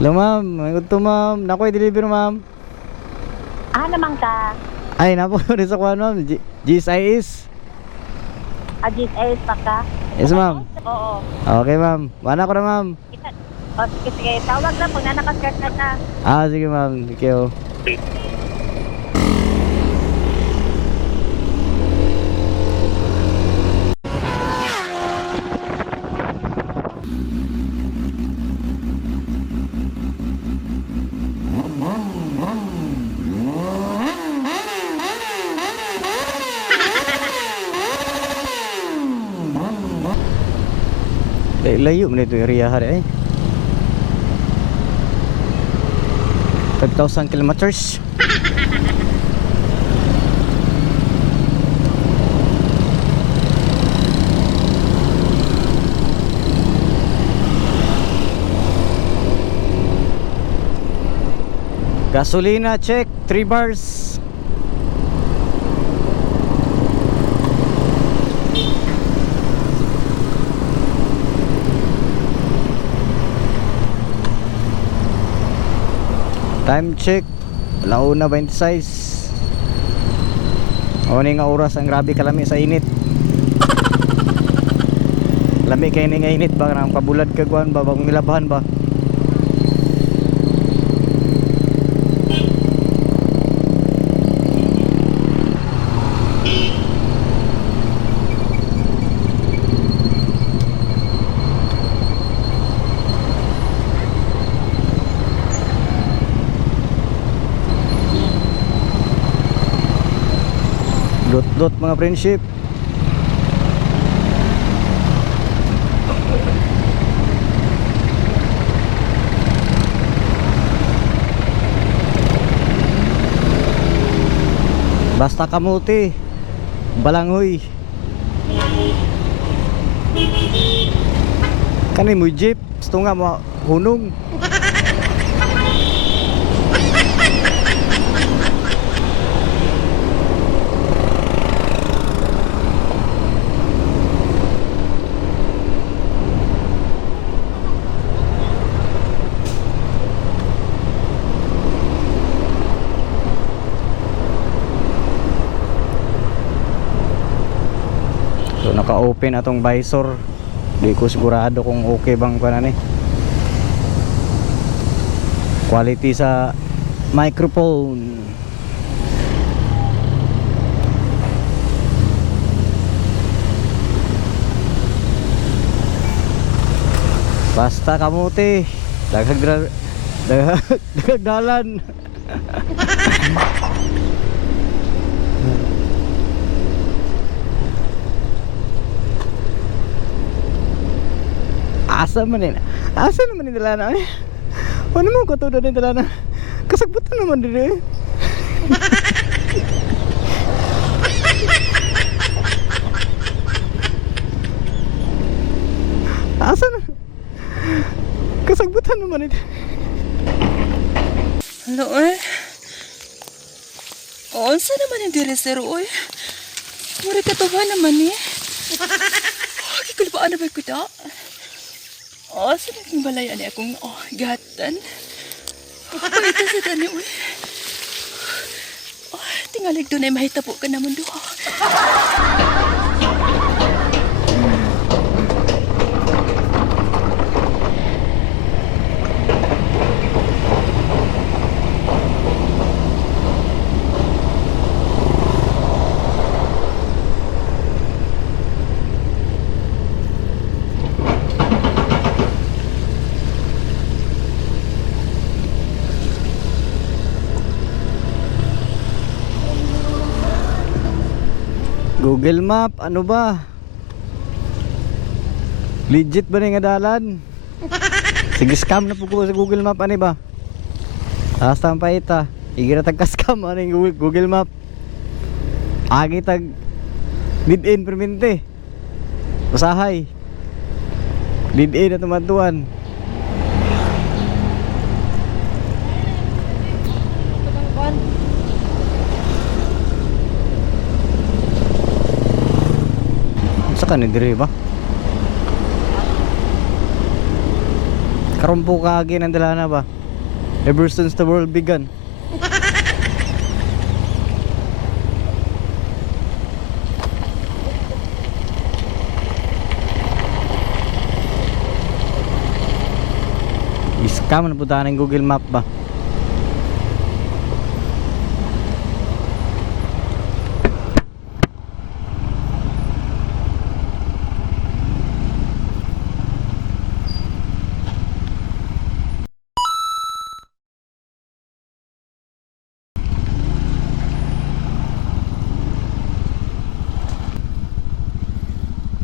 Hello ma'am, may gusto ma'am. Nakoy deliver ma'am. Naman ka. Ay, napo rin sa kuhan ma'am. GSIS. Ajit Ace pa ka? Yes ma'am. Oo. Okay ma'am. Mana ko na ma'am. O, sige. Tawag lang pag nanakas-skirt na ka. Sige ma'am. Thank you. Layo mo na ito area hari eh. 5,000 kilometers. Gasolina check 3 bars. Time check 1:26. Ni nga oras ang grabe kalami sa init. Lami kay ni nga init ba nang pabulad ka kuan ba bagong nilabahan ba. Dot mga friendship. Basta kamuti Balanghoy. Kani mo jeep, gusto nga mo hunong. So naka-open atong visor. Di ko sigurado kung okay bang kuan ani. Quality sa microphone. Basta kamuti. Daghag dalan. Asa man din? Asa naman din dalana eh? Ano mo ko to din dalana? Kasagbutan naman din eh. Asa na? Kasagbutan naman din. Hello, oy. Unsa naman yung diri sir, oy? Mura katuba naman eh. Kikulbaan na ba ko da? Sa naging balayan niya akong gatan. Ito sa tani, oy. Tingalig doon ay mahitabo ka naman doon. Google Map, ano ba? Legit ba na nga dalan? Sige, scam na po ko sa Google Map, ano ba? Hasta pa ita. Igira tagka-scam, ano yung Google Map? Agi tag lead-in permente. Usahay. Lead-in na tumatuan. Sa kanin dire ba? Karumpo kagi ng dala na ba? Ever since the world began. Scam na punta ng Google Map ba?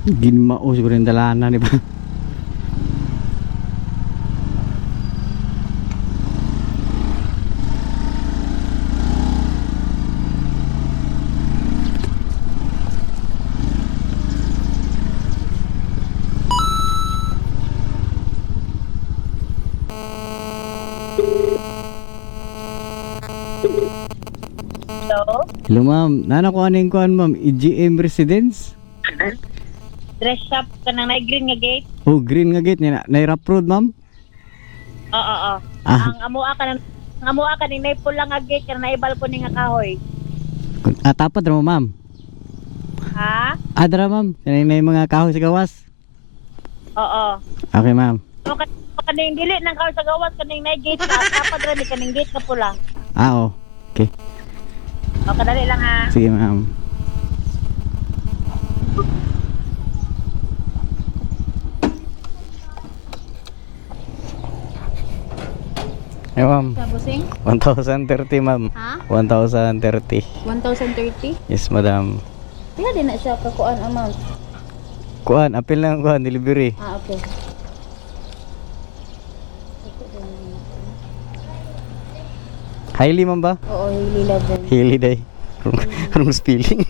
Ginmao siguro yung dalanan, di ba? Hello? Hello ma'am, nana ko aning kuan ma'am, EGM Residence? Dress shop ka nang na-green nga gate? Oh, green nga gate niya, na rough road ma'am? Oo. Ah. Ang amua ka ning naipul lang nga gate ka na balcony nga kahoy. Tapad ra mo ma'am? Ha? Adra ma'am, kanina yung mga kahoy sa gawas? Oo. Okay ma'am. So kaning dili nang kahoy sa gawas kaning na gate ka tapad ra ni kaning gate ka pula. Oh. Okay. O kadali lang ha. Sige ma'am. Eh ma'am, Sa busing? 1,030 ma'am. Ha? 1,030. 1,030? Yes madam. Kaya din na siya kakuan amount. Kuan, apil lang kuan, delivery. Ah, okay. Highly ma'am ba? Oo, hili level. Highly day. Wrong spelling.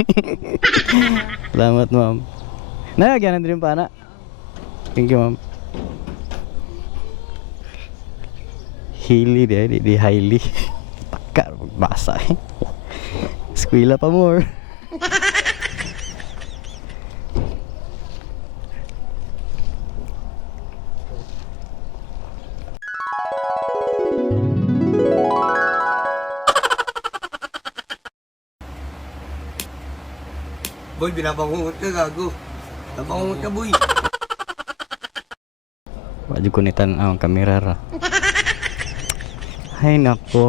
Salamat ma'am. Nagagyanan din pa na. Thank you ma'am. Highly day, di highly. Pakar, magbasa eh. Skwila pa more. Boy, binabangungot ka, gago. Nabangungot ka, boy. Wajib kunitan ang kamera ra. Ay nako.